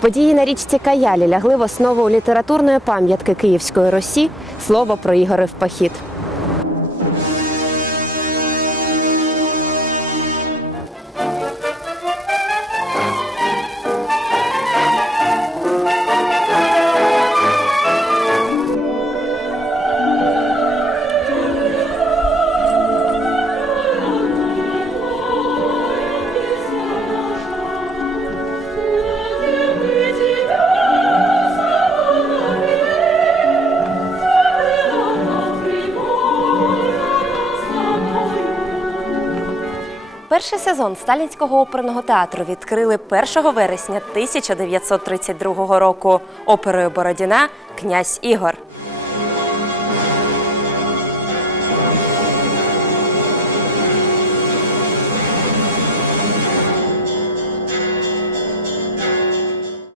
Події на річці Каялі лягли в основу літературної пам'ятки Київської Русі слово про Ігорів похід. Перший сезон Сталінського оперного театру відкрили 1 вересня 1932 року оперою Бородіна Князь Ігор.